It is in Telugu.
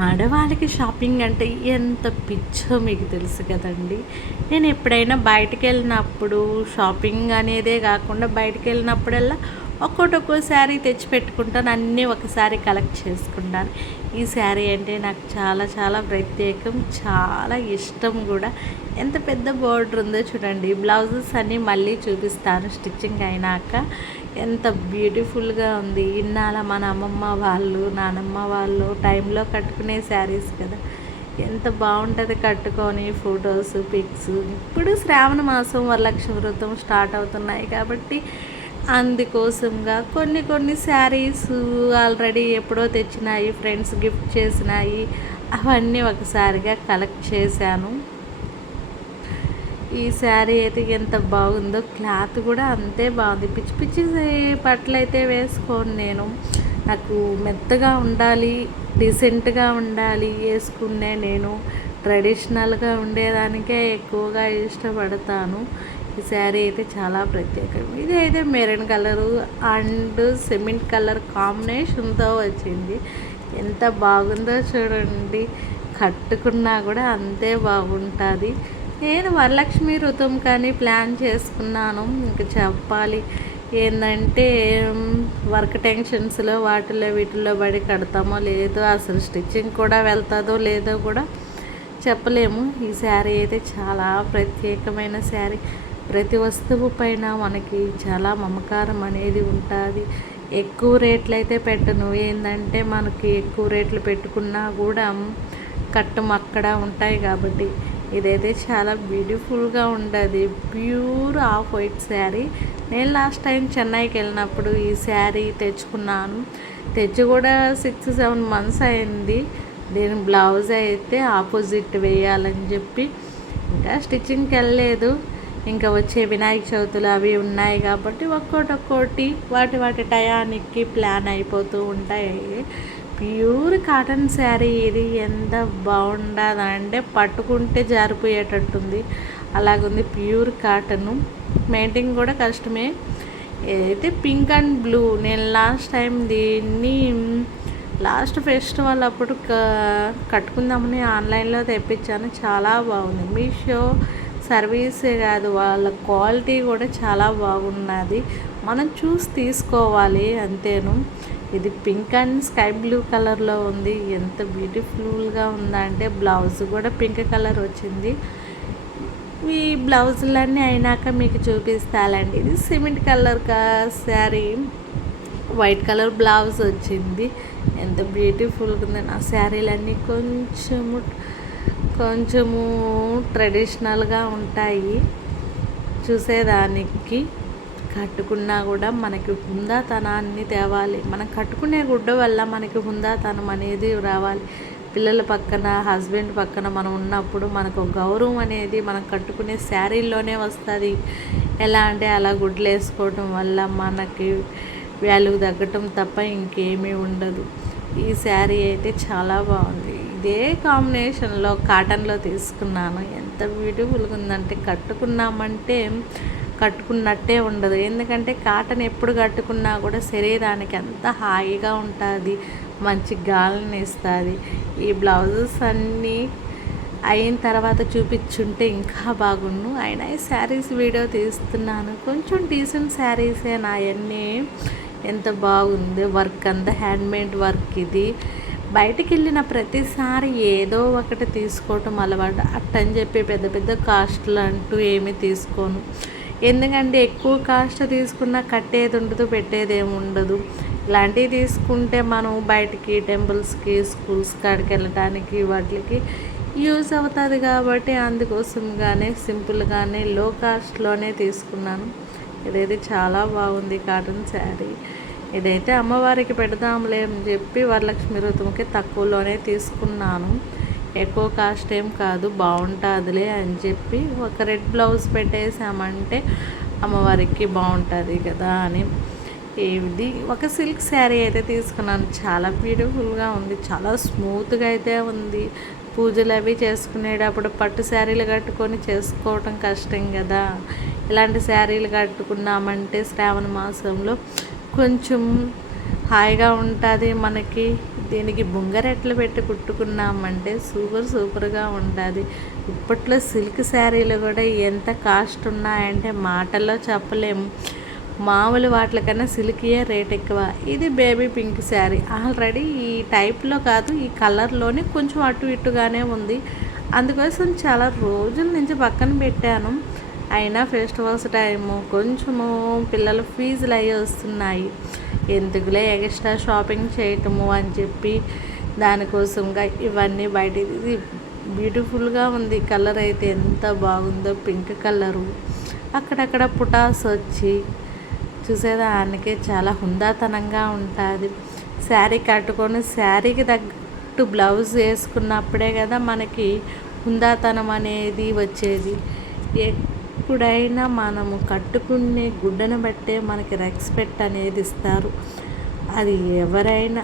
ఆడవాళ్ళకి షాపింగ్ అంటే ఎంత పిచ్చో మీకు తెలుసు కదండి. నేను ఎప్పుడైనా బయటికెళ్ళినప్పుడు షాపింగ్ అనేదే కాకుండా బయటికెళ్ళినప్పుడల్లా ఒక్కో శారీ తెచ్చిపెట్టుకుంటాను. అన్నీ ఒకసారి కలెక్ట్ చేసుకుంటాను. ఈ శారీ అంటే నాకు చాలా చాలా ప్రత్యేకం. చాలా ఇష్టం కూడా. ఎంత పెద్ద బోర్డర్ ఉందో చూడండి. బ్లౌజెస్ అన్నీ మళ్ళీ చూపిస్తాను స్టిచ్చింగ్ అయినాక. ఎంత బ్యూటిఫుల్గా ఉంది. ఇన్నాళ్ళ మన అమ్మమ్మ వాళ్ళు నానమ్మ వాళ్ళు టైంలో కట్టుకునే శారీస్ కదా. ఎంత బాగుంటుంది కట్టుకొని ఫొటోస్ పిక్స్. ఇప్పుడు శ్రావణ మాసం వరలక్ష్మి వ్రతం స్టార్ట్ అవుతున్నాయి కాబట్టి అందుకోసంగా కొన్ని శారీస్ ఆల్రెడీ ఎప్పుడో తెచ్చినాయి, ఫ్రెండ్స్ గిఫ్ట్ చేసినాయి, అవన్నీ ఒకసారిగా కలెక్ట్ చేశాను. ఈ శారీ అయితే ఎంత బాగుందో, క్లాత్ కూడా అంతే బాగుంది. పిచ్చి పిచ్చి బట్టలు అయితే వేసుకోను నేను. నాకు మెత్తగా ఉండాలి, డీసెంట్గా ఉండాలి వేసుకునే. నేను ట్రెడిషనల్గా ఉండేదానికే ఎక్కువగా ఇష్టపడతాను. ఈ శారీ అయితే చాలా ప్రత్యేకం. ఇది అయితే maroon colour and cement colour కాంబినేషన్తో వచ్చింది. ఎంత బాగుందో చూడండి. కట్టుకున్నా కూడా అంతే బాగుంటుంది. నేను వరలక్ష్మి వ్రతం కానీ ప్లాన్ చేసుకున్నాను. ఇంకా చెప్పాలి ఏంటంటే వర్క్ టెన్షన్స్లో వీటిల్లో పడి కడతామో లేదో, అసలు స్టిచ్చింగ్ కూడా వెళ్తుందో లేదో కూడా చెప్పలేము. ఈ శారీ అయితే చాలా ప్రత్యేకమైన శారీ. ప్రతి వస్తువు పైన మనకి చాలా మమకారం అనేది ఉంటుంది. ఎక్కువ రేట్లు అయితే పెట్టను. ఏంటంటే మనకి ఎక్కువ రేట్లు పెట్టుకున్నా కూడా కట్టం అక్కడ ఉంటాయి కాబట్టి. ఇదైతే చాలా బ్యూటిఫుల్గా ఉంటుంది. Pure off white sari. నేను లాస్ట్ టైం చెన్నైకి వెళ్ళినప్పుడు ఈ శారీ తెచ్చుకున్నాను. తెచ్చి కూడా 6-7 months అయింది. దీని బ్లౌజ్ అయితే ఆపోజిట్ వేయాలని చెప్పి ఇంకా స్టిచ్చింగ్కి వెళ్ళలేదు. ఇంకా వచ్చే వినాయక చవితులు అవి ఉన్నాయి కాబట్టి ఒక్కోటి వాటి టయానికి ప్లాన్ అయిపోతూ ఉంటాయి. ప్యూర్ కాటన్ శారీ ఇది. ఎంత బాగుండదంటే పట్టుకుంటే జారిపోయేటట్టుంది, అలాగుంది. Pure cotton. మెయింటైన్ కూడా కష్టమే. ఏదైతే పింక్ అండ్ బ్లూ. నేను లాస్ట్ టైం దీన్ని లాస్ట్ ఫెస్టివల్ అప్పుడు కట్టుకుందామని ఆన్లైన్లో తెప్పించాను. చాలా బాగుంది. మీషో సర్వీసే కాదు, వాళ్ళ క్వాలిటీ కూడా చాలా బాగున్నది. మనం చూసి తీసుకోవాలి అంతేను. ఇది పింక్ అండ్ స్కై బ్లూ కలర్లో ఉంది. ఎంత బ్యూటిఫుల్గా ఉందంటే బ్లౌజ్ కూడా పింక్ కలర్ వచ్చింది. ఈ బ్లౌజులన్నీ అయినాక మీకు చూపిస్తానండి. ఇది cement colour sari, white colour blouse వచ్చింది. ఎంత బ్యూటిఫుల్గా ఉంది. నా శారీలన్నీ కొంచెము ట్రెడిషనల్గా ఉంటాయి చూసేదానికి. కట్టుకున్నా కూడా మనకి హుందాతనాన్ని తేవాలి. మనం కట్టుకునే గుడ్డ వల్ల మనకి హుందాతనం అనేది రావాలి. పిల్లల పక్కన, హస్బెండ్ పక్కన మనం ఉన్నప్పుడు మనకు గౌరవం అనేది మనం కట్టుకునే శారీల్లోనే వస్తుంది. ఎలా అంటే అలా గుడ్లు వేసుకోవటం వల్ల మనకి వాల్యూ తగ్గటం తప్ప ఇంకేమీ ఉండదు. ఈ శారీ అయితే చాలా బాగుంది. ఇదే కాంబినేషన్లో కాటన్లో తీసుకున్నాను. ఎంత బ్యూటిఫుల్గా ఉందంటే కట్టుకున్నామంటే కట్టుకున్నట్టే ఉండదు. ఎందుకంటే కాటన్ ఎప్పుడు కట్టుకున్నా కూడా శరీరానికి ఎంత హాయిగా ఉంటుంది, మంచి గాలిని ఇస్తుంది. ఈ బ్లౌజెస్ అన్నీ అయిన తర్వాత చూపించుంటే ఇంకా బాగుండు. అయినా ఈ శారీస్ వీడియో తీస్తున్నాను. కొంచెం డీసెంట్ శారీసే నాయన్నీ. ఎంత బాగుంది. వర్క్ అంతా హ్యాండ్మేడ్ వర్క్. ఇది బయటికి వెళ్ళిన ప్రతిసారి ఏదో ఒకటి తీసుకోవటం అలవాటు. అట్టని చెప్పి పెద్ద కాస్ట్లు అంటూ ఏమీ తీసుకోను. ఎందుకంటే ఎక్కువ కాస్ట్ తీసుకున్నా కట్టేది ఉండదు, పెట్టేది ఏమి ఉండదు. ఇలాంటివి తీసుకుంటే మనం బయటికి టెంపుల్స్కి, స్కూల్స్ కాడికి వెళ్ళటానికి వాటికి యూజ్ అవుతుంది కాబట్టి అందుకోసంగానే సింపుల్గానే లో కాస్ట్లోనే తీసుకున్నాను. ఇదైతే చాలా బాగుంది కాటన్ శారీ. ఇదైతే అమ్మవారికి పెడదాంలే అని చెప్పి వరలక్ష్మి వ్రతంకి తక్కువలోనే తీసుకున్నాను. ఎక్కువ కాస్ట్ ఏం కాదు, బాగుంటుందిలే అని చెప్పి ఒక రెడ్ బ్లౌజ్ పెట్టేసామంటే అమ్మవారికి బాగుంటుంది కదా అని. ఇది ఒక సిల్క్ శారీ అయితే తీసుకున్నాను. చాలా బ్యూటిఫుల్గా ఉంది, చాలా స్మూత్గా అయితే ఉంది. పూజలు అవి చేసుకునేటప్పుడు పట్టు శారీలు కట్టుకొని చేసుకోవటం కష్టం కదా. ఇలాంటి శారీలు కట్టుకున్నామంటే శ్రావణ మాసంలో కొంచెం హాయిగా ఉంటుంది మనకి. దీనికి బుంగరెట్లు పెట్టి కుట్టుకున్నామంటే సూపర్గా ఉంటుంది. ఇప్పట్లో సిల్క్ శారీలు కూడా ఎంత కాస్ట్ ఉన్నాయంటే మాటల్లో చెప్పలేము. మామూలు వాటికన్నా సిల్కియే రేట్ ఎక్కువ. ఇది బేబీ పింక్ శారీ. ఆల్రెడీ ఈ టైప్లో కాదు, ఈ కలర్లోనే కొంచెం అటు ఇటుగానే ఉంది. అందుకోసం చాలా రోజుల నుంచి పక్కన పెట్టాను. అయినా ఫెస్టివల్స్ టైము కొంచెము పిల్లల ఫీజులు అవి వస్తున్నాయి, ఎందుకులే ఎక్స్ట్రా షాపింగ్ చేయటము అని చెప్పి దానికోసంగా ఇవన్నీ బయట. ఇది బ్యూటిఫుల్గా ఉంది. కలర్ అయితే ఎంత బాగుందో, పింక్ కలరు. అక్కడక్కడ పుటాస్ వచ్చి చూసేదానికే చాలా హుందాతనంగా ఉంటుంది. శారీ కట్టుకొని శారీకి తగ్గట్టు బ్లౌజ్ వేసుకున్నప్పుడే కదా మనకి హుందాతనం అనేది వచ్చేది. ఎప్పుడైనా మనము కట్టుకునే గుడ్డను బట్టే మనకి రెస్పెక్ట్ అనేది ఇస్తారు. అది ఎవరైనా